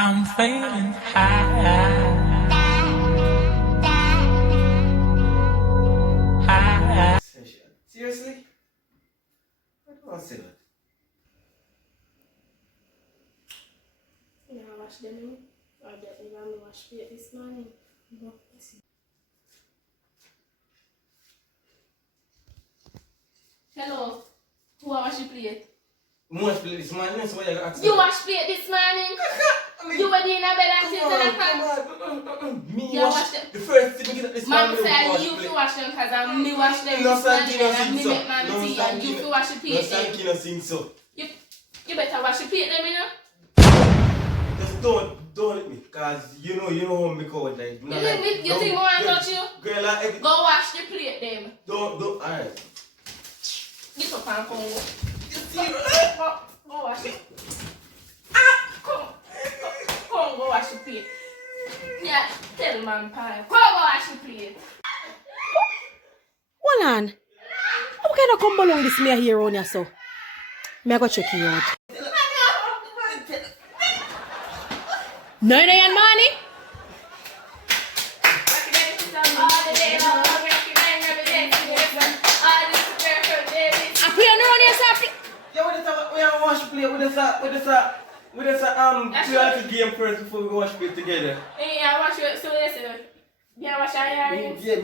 I'm feeling high. Seriously? I don't want to say that. Yeah, I watched them. Or that even watched it this morning. No, hello. Who I watch you play it? Most play this morning, that's why I got You watch play it this morning? You were in a bed until 10 o'clock? Me You watch watch them? the first thing we get this Mom morning. said you to watch them because I'm me watch them No, this morning Sankey, no and me sing make man so. tea and you to watch the play No, it. Sankey, no sing so. You better watch the play them, you know? Just don't let me, cause you know how me call it like. You think me, you think more I touch you? Girl, like Go watch the plate them. don't, alright. Get up and come. You see, Go watch it. Come go watch the plate. Yeah, tell man pie. Go watch the plate. Hold on. How can I come along this me here on you so? Me I go check you out. 9 a.m. morning? I play on the road yourself. yeah, we have watch play with this play like a game first before we watch play together. Yeah, watch it. So listen. Yeah, watch I Yeah,